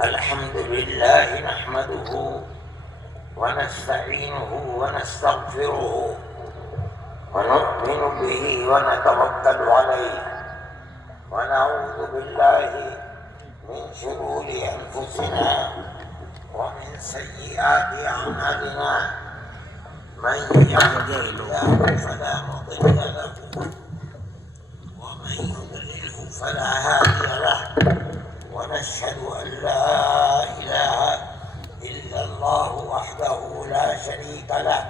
الحمد لله نحمده ونستعينه ونستغفره ونؤمن به ونتوكل عليه ونعوذ بالله من شرور أنفسنا ومن سيئات أعمالنا من يهده الله فلا مضل له ومن يضلله فلا هادي له ونشهد أن لا إله إلا الله وحده لا شريك له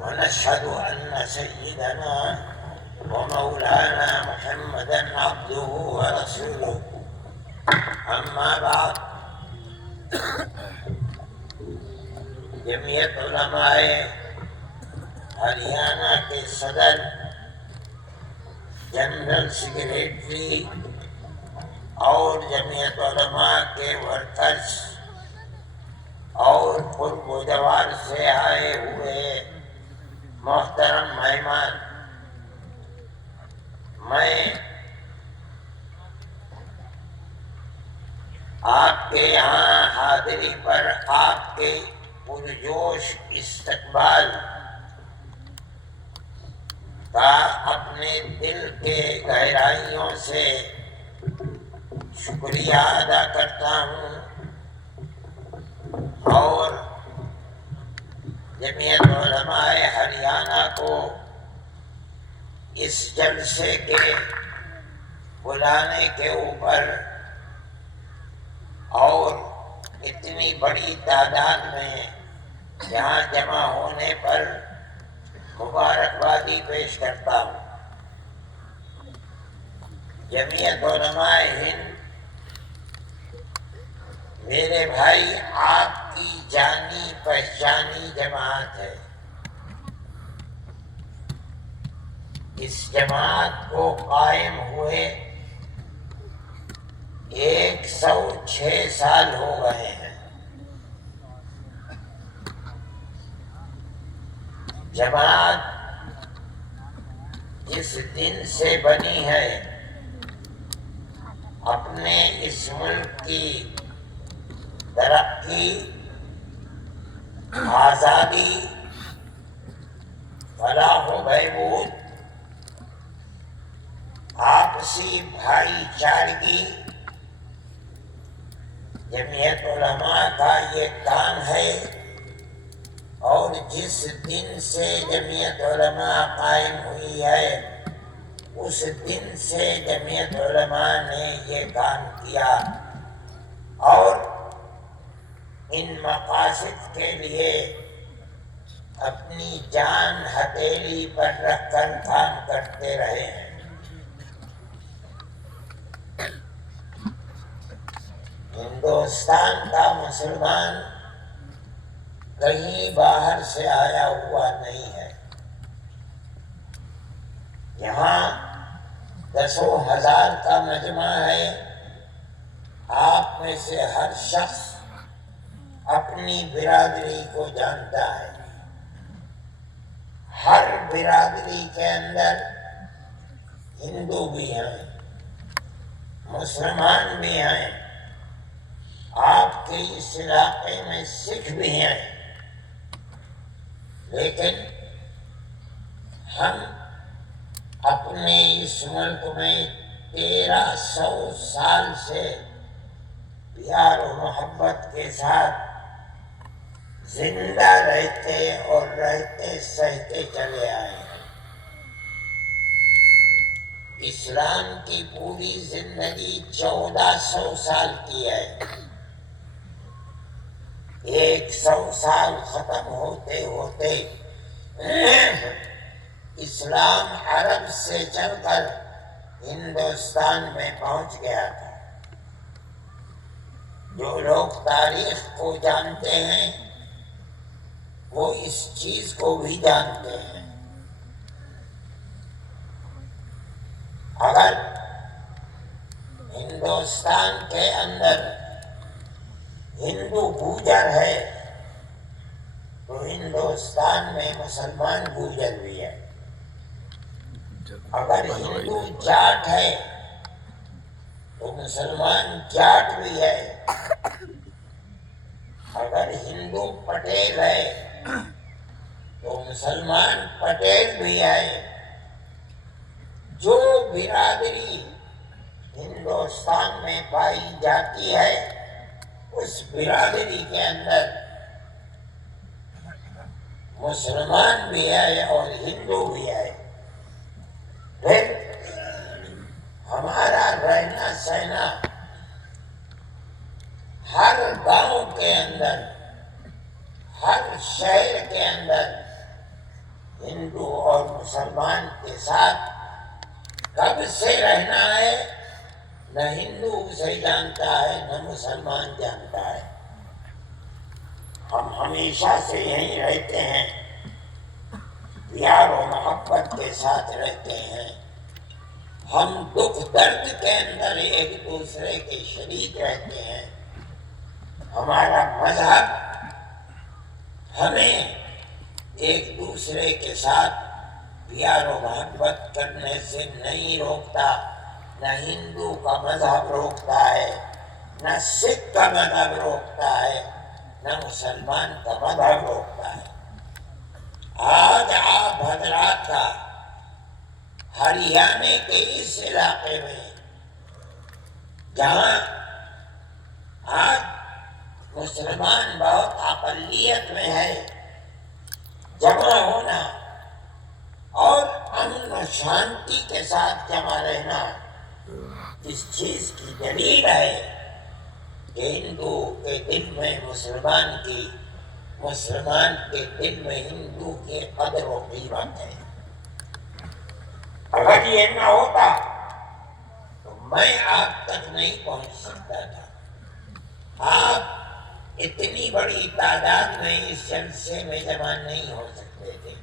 ونشهد أن سيدنا ومولانا محمدا عبده ورسوله أما بعد جمعیت علماء ہریانہ کے صدر جنرل سیکریٹری اور جمعیت علماء کے ورکرز اور قرب و جوار سے آئے ہوئے محترم مہمان، میں آپ کے یہاں حاضری پر آپ کے پرجوش استقبال کا اپنے دل کے گہرائیوں سے شکریہ ادا کرتا ہوں اور جمعیت علماء ہریانہ کو اس جلسے کے بلانے کے اوپر اور اتنی بڑی تعداد میں یہاں جمع ہونے پر مبارکبادی پیش کرتا ہوں۔ جمعیت علماء ہند میرے بھائی آپ کی جانی پہچانی جماعت ہے۔ اس جماعت کو قائم ہوئے 106 سال ہو گئے ہیں۔ جماعت جس دن سے بنی ہے اپنے اس ملک کی ترقی، آزادی، فلاح و بہبود، آپسی بھائی چارگی، جمعیت علماء کا یہ کام ہے۔ اور جس دن سے جمعیت علماء قائم ہوئی ہے اس دن سے جمعیت علماء نے یہ کام کیا اور ان مقاصد کے لیے اپنی جان ہتھیلی پر رکھ کر کام کرتے رہے ہیں۔ ہندوستان کا مسلمان کہیں باہر سے آیا ہوا نہیں ہے۔ یہاں 10,000 کا مجمع ہے۔ آپ میں سے ہر شخص اپنی برادری کو جانتا ہے۔ ہر برادری کے اندر ہندو بھی ہیں، مسلمان بھی ہیں، آپ کے اس علاقے میں سکھ بھی ہیں، لیکن ہم اپنے اس ملک میں 1300 سال سے پیار و محبت کے ساتھ زندہ رہتے اور رہتے سہتے چلے آئے ہیں۔ اسلام کی پوری زندگی 1400 سال کی ہے۔ 100 سال ختم ہوتے ہوتے اسلام عرب سے چل کر ہندوستان میں پہنچ گیا تھا۔ جو لوگ تاریخ کو جانتے ہیں وہ اس چیز کو بھی جانتے ہیں۔ اگر ہندوستان کے اندر ہندو گوجر ہے تو ہندوستان میں مسلمان گوجر بھی ہے۔ اگر ہندو جاٹ ہے تو مسلمان جاٹ بھی ہے، اگر ہندو پٹیل ہے تو مسلمان پٹیل بھی ہے۔ جو برادری ہندوستان میں پائی جاتی ہے اس برادری کے اندر مسلمان بھی ہے اور ہندو بھی ہے۔ پھر ہمارا رہنا سہنا ہر گاؤں کے اندر، ہر شہر کے اندر ہندو اور مسلمان کے ساتھ کب سے رہنا ہے، نہ ہندو اسے جانتا ہے نہ مسلمان جانتا ہے۔ ہم ہمیشہ سے یہیں رہتے ہیں، پیار و محبت کے ساتھ رہتے ہیں، ہم دکھ درد کے اندر ایک دوسرے کے شریک رہتے ہیں۔ ہمارا مذہب ہمیں ایک دوسرے کے ساتھ پیار و محبت کرنے سے نہیں روکتا، نہ ہندو کا مذہب روکتا ہے، نہ سکھ کا مذہب روکتا ہے، نہ مسلمان کا مذہب روکتا ہے۔ آج آپ حضرات کا ہریانے کے اس علاقے میں جہاں آج مسلمان بہت اقلیت میں ہے، جمع ہونا اور امن و شانتی کے ساتھ جمع رہنا اس چیز کی دلیل ہے کہ ہندو کے دل میں مسلمان کی، مسلمان کے دل میں ہندو کی قدر و قیمت ہے۔ اگر یہ نہ ہوتا تو میں آپ تک نہیں پہنچ سکتا تھا، آپ اتنی بڑی تعداد میں اس جلسے میں جمع نہیں ہو سکتے تھے،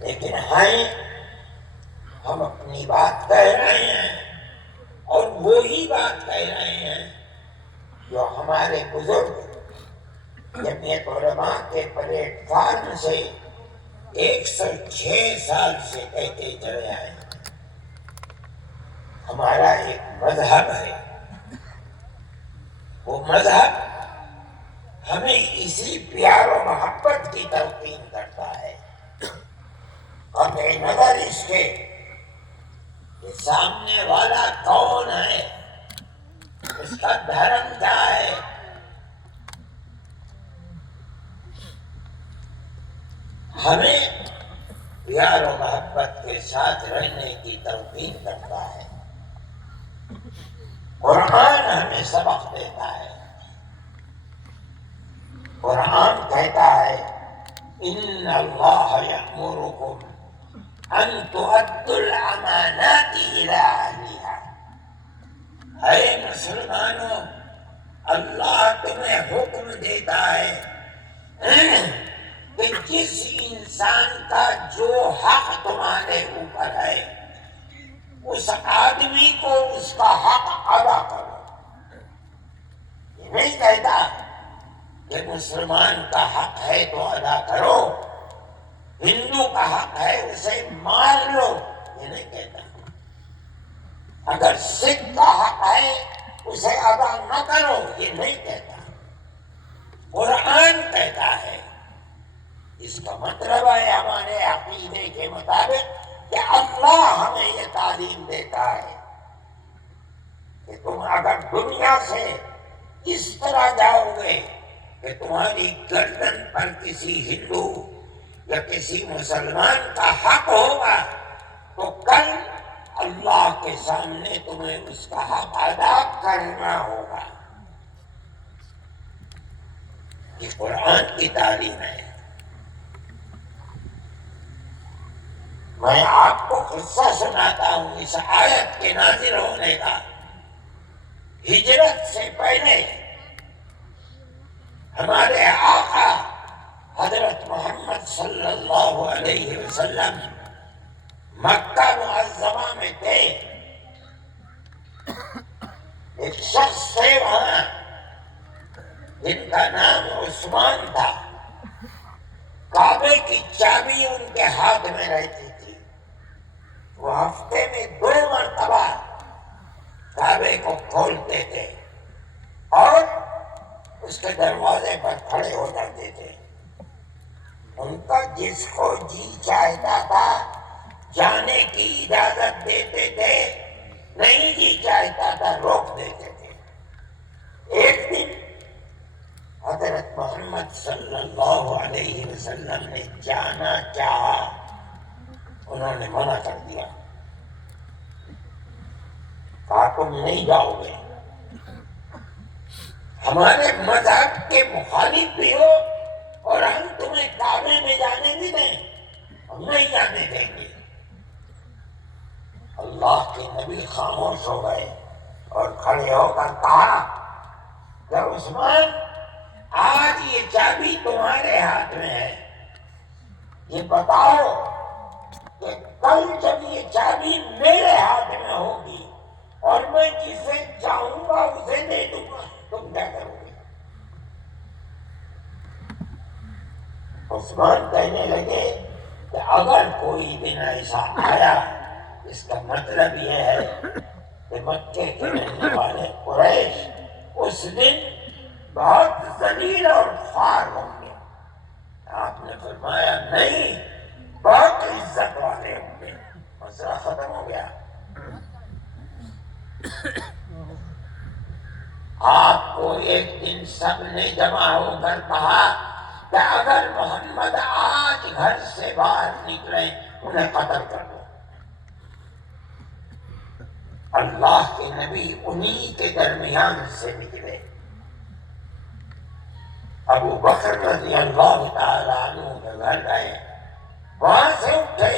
لیکن ہم اپنی بات کہہ رہے ہیں اور وہی بات کہہ رہے ہیں جو ہمارے بزرگ جمعیت علماء کے پلیٹ فارم سے 106 سال سے کہتے چلے آئے۔ ہمارا ایک مذہب ہے، وہ مذہب ہمیں اسی پیار و محبت کی تلقین کرتا ہے، قطع نظر اس کے کہ سامنے والا کون ہے، اس کا دھرم کیا ہے۔ ہمیں پیار و محبت کے ساتھ رہنے کی تلقین کرتا ہے۔ قرآن ہمیں سبق دیتا ہے، قرآن کہتا ہے ان اللہ یأمرکم ان تؤدوا الامانات الی اہلہا۔ اے مسلمانوں، اللہ تمہیں حکم دیتا ہے کہ جس انسان کا جو حق تمہارے اوپر ہے اس آدمی کو اس کا حق ادا کرو۔ یہ نہیں کہتا کہ مسلمان کا حق ہے تو ادا کرو، ہندو کا حق ہے اسے مار لو، یہ نہیں کہتا۔ اگر سکھ کا حق ہے اسے ادا نہ کرو، یہ نہیں کہتا۔ قرآن کہتا ہے، اس کا مطلب ہے ہمارے عقیدے کے مطابق کہ اللہ ہمیں یہ تعلیم دیتا ہے کہ تم اگر دنیا سے اس طرح جاؤ گے کہ تمہاری گردن پر کسی ہندو یا کسی مسلمان کا حق ہوگا تو کل اللہ کے سامنے تمہیں اس کا حق ادا کرنا ہوگا۔ یہ قرآن کی تعلیم ہے۔ میں آپ کو قصہ سناتا ہوں اس آیت کے نازل ہونے کا۔ ہجرت سے پہلے ہمارے آقا حضرت محمد صلی اللہ علیہ وسلم مکہ معظمہ میں تھے۔ ایک شخص تھے وہاں جن کا نام عثمان تھا، کعبے کی چابی ان کے ہاتھ میں رہتی تھی۔ وہ ہفتے میں 2 مرتبہ کو کھولتے تھے اور اس کے دروازے پر کھڑے ہو جاتے تھے. ان کا جس کو جی چاہتا تھا جانے کی اجازت دیتے تھے, نہیں جی چاہتا تھا روک دیتے تھے. ایک دن حضرت محمد صلی اللہ علیہ وسلم نے جانا چاہا, انہوں نے منع کر دیا, کہا تم نہیں جاؤ گے, ہمارے مذہب کے مخالف بھی ہو اور ہم تمہیں کعبے میں جانے بھی دیں, ہم نہیں جانے دیں گے. اللہ کے نبی خاموش ہو گئے اور کھڑے ہو کر کہا کہ عثمان, آج یہ چابی تمہارے ہاتھ میں ہے, یہ بتاؤ کہ کل جب یہ چابی میرے ہاتھ میں ہوگی اور میں جسے چاہوں گا اسے دے دوں گا, تم کیا کرو گے؟ عثمان کہنے لگے کہ اگر کوئی دن ایسا آیا, اس کا مطلب یہ ہے کہ مکے کے رہنے والے قریش اس دن بہت ذلیل اور خوار ہوں گے. آپ نے فرمایا نہیں, بہت عزت والے ہوں گے. مسئلہ ختم ہو گیا. آپ کو ایک دن سب نے جمع ہو کر کہا کہ اگر محمد آج گھر سے باہر نکلے انہیں قتل کر دو. اللہ کے نبی انہی کے درمیان سے نکلے. ابو بکر رضی اللہ تعالیٰ عنہ کے گھر گئے, وہاں سے اٹھے,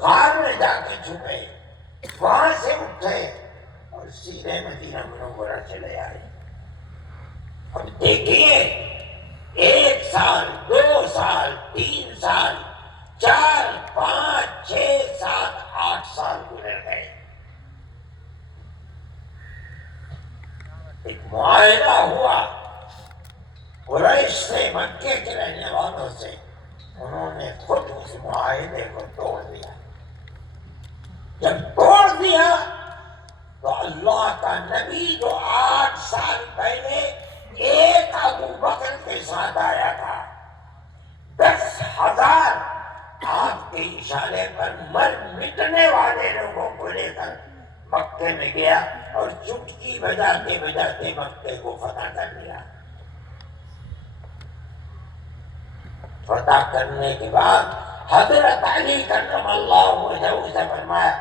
غار میں جا کے چھپے, وہاں سے اٹھے اور سیدھے مدینہ منورہ چلے آئے. اب دیکھیے, 1 سال, 2 سال, 3 سال, 4, 5, 6, 7, 8 سال گزر گئے. ایک معاہدہ ہوا قریش سے, مکے کے رہنے والوں سے, انہوں نے خود اس معاہدے کو توڑ دیا. جب توڑ دیا تو اللہ کا نبی جو 8 سال پہلے ایک ابو بکر کے ساتھ آیا تھا, 10,000 آپ کے اشارے پر مر مٹنے والے لوگوں کو لے کر مکے میں گیا اور چٹکی بجاتے بجاتے مکے کو فتح کر لیا. فتح کرنے کے بعد حضرت علی کرم اللہ وجہہ سے فرمایا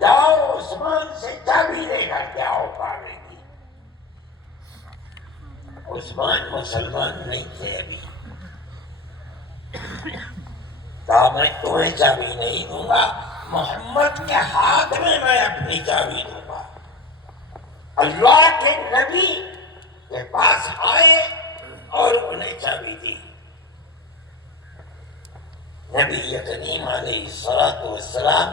جاؤ عثمان سے چابی لے کر کے آؤ کعبے کی. عثمان مسلمان نہیں تھے ابھی. کہا میں تمہیں چابی نہیں دوں گا, محمد کے ہاتھ میں اپنی چابی دوں گا. اللہ کے نبی کے پاس آئے اور انہیں چابی دی. نبی کریم علیہ الصلوۃ والسلام